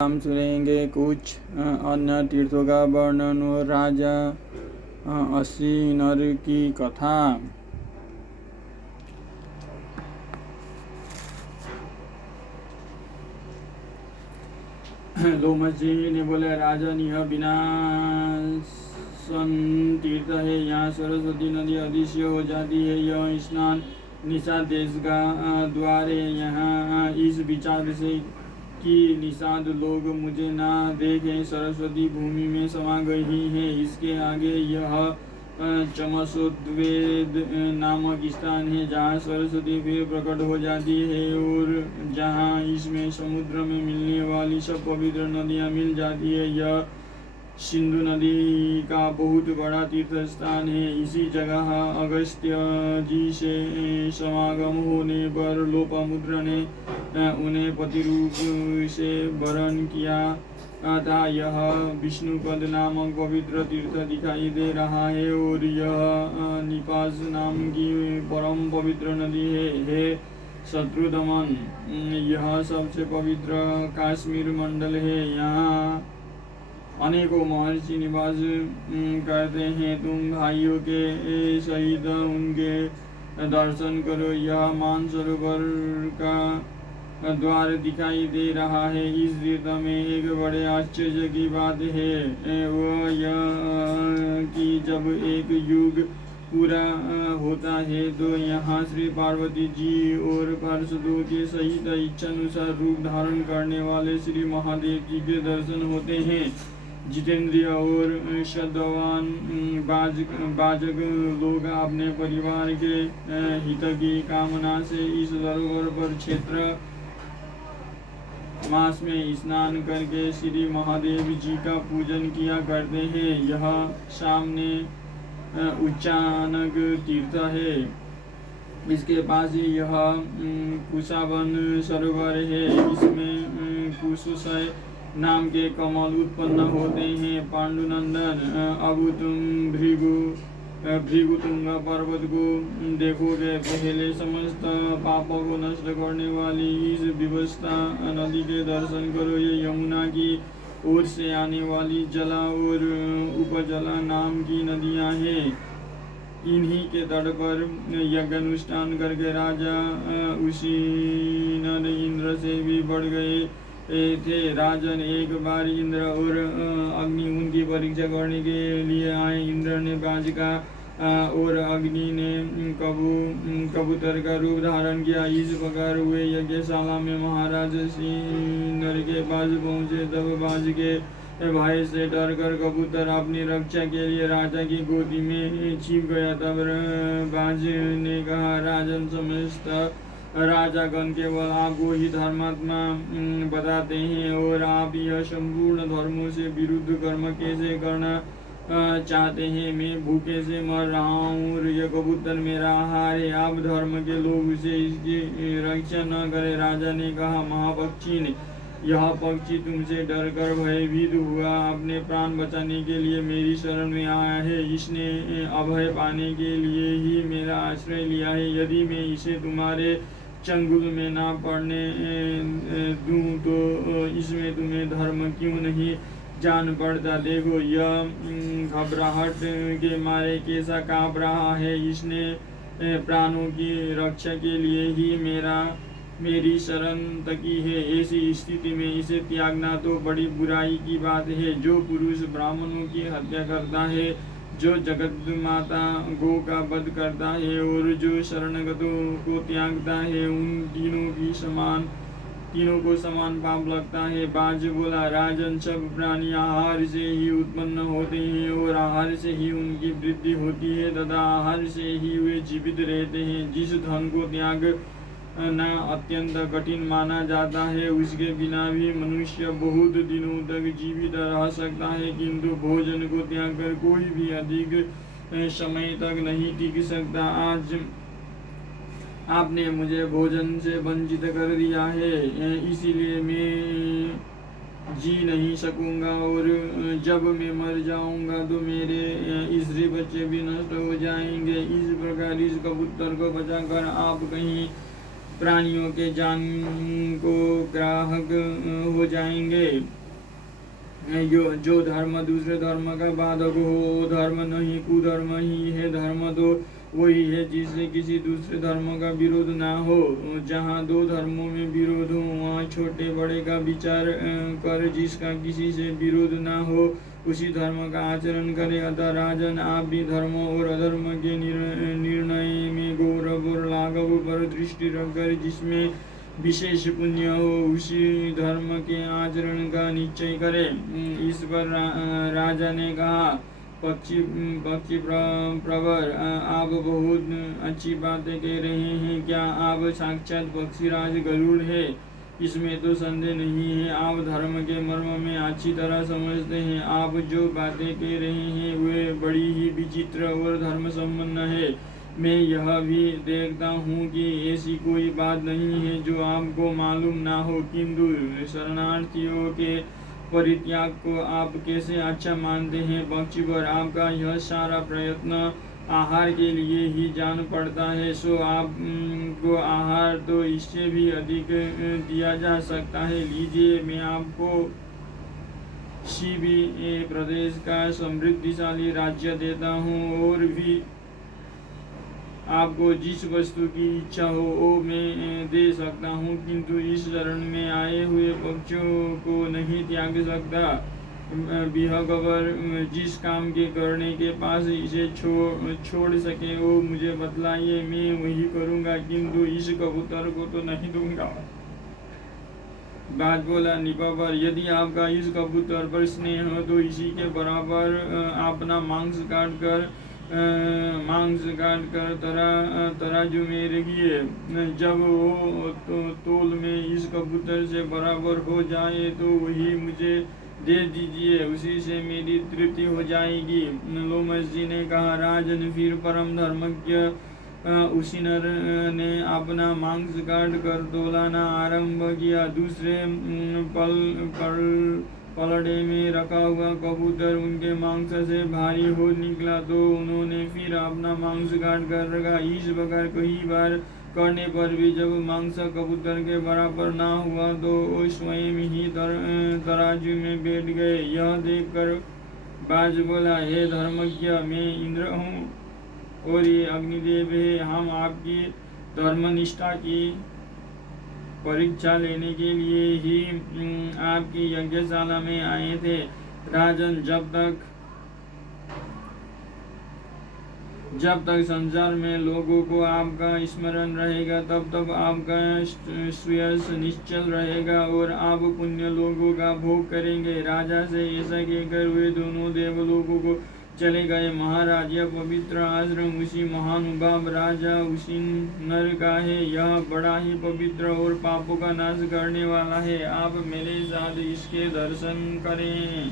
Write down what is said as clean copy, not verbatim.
हम सुनेंगे कुछ अन्य तीर्थों का वर्णन और राजा असी नर की कथा। लोमस जी ने बोले, राजन यह विनाशन तीर्थ है, यहाँ सरस्वती नदी अदृश्य हो जाती है। यह स्नान निषाद देश का द्वार है। यहाँ इस विचार से कि निषाद लोग मुझे ना देखें, सरस्वती भूमि में समा गई है। इसके आगे यह चमसोद्वेद नामक स्थान है, जहाँ सरस्वती फिर प्रकट हो जाती है और जहाँ इसमें समुद्र में मिलने वाली सब पवित्र नदियाँ मिल जाती है। यह सिंधु नदी का बहुत बड़ा तीर्थ स्थान है। इसी जगह अगस्त्य जी से समागम होने पर लोपामुद्रा ने उन्हें पति रूप से वरण किया था। यह विष्णुपद नामक पवित्र तीर्थ दिखाई दे रहा है और यह निपास नाम की परम पवित्र नदी है। हे शत्रुदमन, यह सबसे पवित्र काश्मीर मंडल है। यहाँ अनेकों महर्षि निवास करते हैं। तुम भाइयों के सहित उनके दर्शन करो। यह मानसरोवर का द्वार दिखाई दे रहा है। इस तीर्थ में एक बड़े आश्चर्य की बात है, वह यह कि जब एक युग पूरा होता है तो यहाँ श्री पार्वती जी और पार्षदों के सहित इच्छानुसार रूप धारण करने वाले श्री महादेव जी के दर्शन होते हैं। जितेंद्रिय और श्रद्धावान बाजक लोग अपने परिवार के हित की कामना से इस सरोवर पर क्षेत्र मास में स्नान करके श्री महादेव जी का पूजन किया करते हैं। यह सामने उच्चानक तीर्थ है। इसके पास ही यह कुशावन सरोवर है। इसमें कुशय नाम के कमल उत्पन्न होते हैं। पांडुनंदन, अब तुम भृगुतुंग पर्वत को देखोगे। पहले समस्त पापों को नष्ट करने वाली इस विवस्था नदी के दर्शन करो। ये यमुना की ओर से आने वाली जला और उपजला नाम की नदियां हैं। इन्हीं के तट पर यज्ञ अनुष्ठान करके राजा उसीनद इंद्र से भी बढ़ गए थे। राजन, एक बार इंद्र और अग्नि उनकी परीक्षा करने के लिए आए। इंद्र ने बाजिका और अग्नि ने कबूतर का रूप धारण किया। इस प्रकार हुए यज्ञशाला में महाराज नर के पास पहुँचे। तब बाज के भय से डर कर कबूतर अपनी रक्षा के लिए राजा की गोदी में छिप गया। तब बाज ने कहा, राजन, समस्त राजागण केवल आपको ही धर्मात्मा बताते हैं और आप यह संपूर्ण धर्मों से विरुद्ध कर्म कैसे करना चाहते हैं। मैं भूखे से मर रहा हूँ और यह कबूतर मेरा आहार है। आप धर्म के लोग उसे इसकी रक्षा न करें। राजा ने कहा, महापक्षी ने, यह पक्षी तुमसे डर कर भयभीत हुआ अपने प्राण बचाने के लिए मेरी शरण में आया है। इसने अभय पाने के लिए ही मेरा आश्रय लिया है। यदि मैं इसे तुम्हारे चंगुल में ना पड़ने दूं तो इसमें तुम्हें धर्म क्यों नहीं जान पड़ता। देखो, यह घबराहट के मारे कैसा काँप रहा है। इसने प्राणों की रक्षा के लिए ही मेरी शरण तकी है। ऐसी स्थिति में इसे त्यागना तो बड़ी बुराई की बात है। जो पुरुष ब्राह्मणों की हत्या करता है, जो जगत माता गो का वध करता है और जो शरणगतों को त्यागता है, उन तीनों को समान पाप लगता है। बाज बोला, राजन, सब प्राणी आहार से ही उत्पन्न होते हैं और आहार से ही उनकी वृद्धि होती है तथा आहार से ही वे जीवित रहते हैं। जिस धन को त्याग ना अत्यंत कठिन माना जाता है, उसके बिना भी मनुष्य बहुत दिनों तक जीवित रह सकता है, किंतु भोजन को त्याग कर कोई भी अधिक समय तक नहीं टिक सकता। आज आपने मुझे भोजन से वंचित कर दिया है, इसीलिए मैं जी नहीं सकूंगा और जब मैं मर जाऊंगा तो मेरे स्त्री बच्चे भी नष्ट हो जाएंगे। इस प्रकार इस कबूतर को बचाकर आप कहीं प्राणियों के जान को ग्राहक हो जाएंगे। जो धर्म दूसरे धर्म का बाधक हो वो धर्म नहीं, कुधर्म ही है। धर्म तो वही है जिससे किसी दूसरे धर्म का विरोध ना हो। जहाँ दो धर्मों में विरोध हो वहाँ छोटे बड़े का विचार कर जिसका किसी से विरोध ना हो उसी धर्म का आचरण करे। अतः राजन, आप भी धर्म और अधर्म के निर्णय में गौरव और लाघव पर दृष्टि रखकर जिसमें विशेष पुण्य हो उसी धर्म के आचरण का निश्चय करें। इस पर राजा ने कहा, पक्षी प्रवर, आप बहुत अच्छी बातें कह रहे हैं। क्या आप साक्षात पक्षीराज गरुड़ है? इसमें तो संदेह नहीं है। आप धर्म के मर्म में अच्छी तरह समझते हैं। आप जो बातें कह रहे हैं वे बड़ी ही विचित्र और धर्म संपन्न है। मैं यह भी देखता हूँ कि ऐसी कोई बात नहीं है जो आपको मालूम ना हो, किंतु शरणार्थियों के परित्याग को आप कैसे अच्छा मानते हैं? पक्षीवर, आपका यह सारा प्रयत्न आहार के लिए ही जान पड़ता है, सो आपको आहार तो इससे भी अधिक दिया जा सकता है। लीजिए, मैं आपको शिबी प्रदेश का समृद्धिशाली राज्य देता हूँ और भी आपको जिस वस्तु की इच्छा हो वो मैं दे सकता हूँ, किंतु इस शरण में आए हुए पक्षियों को नहीं त्याग सकता। विहगवर, जिस काम के करने के पास इसे छोड़ सके वो मुझे बतलाइए, मैं वही करूँगा, किंतु इस कबूतर को तो नहीं दूंगा। बाज बोला, निपावर, यदि आपका इस कबूतर पर स्नेह हो तो इसी के बराबर अपना मांस काट कर तराजू में रखिए। जब वो तोल में इस कबूतर से बराबर हो जाए तो वही मुझे दे दीजिए, उसी से मेरी तृप्ति हो जाएगी। लोमस जी ने कहा, राजन, फिर परम धर्मज्ञ उसी नर ने अपना मांस काट कर तोलाना आरंभ किया। दूसरे पलड़े में रखा हुआ कबूतर उनके मांस से भारी हो निकला तो उन्होंने फिर अपना मांस काट कर रखा। इस प्रकार कई बार करने पर भी जब मांस कबूतर के बराबर ना हुआ तो वो स्वयं ही तराजू में बैठ गए। यह देखकर बाज बोला, हे धर्मज्ञ, मैं इंद्र हूँ और ये अग्निदेव है। हम आपकी धर्मनिष्ठा की परीक्षा लेने के लिए ही आपकी यज्ञशाला में आए थे। राजन, जब तक संसार में लोगों को आपका स्मरण रहेगा तब तक आपका श्रेयस निश्चल रहेगा और आप पुण्य लोगों का भोग करेंगे। राजा से ऐसा कहकर वे दोनों देवलोकों को चले गए। महाराज, यह पवित्र आश्रम उसी महानुभाव राजा उसी नर का है। यह बड़ा ही पवित्र और पापों का नाश करने वाला है। आप मेरे साथ इसके दर्शन करें।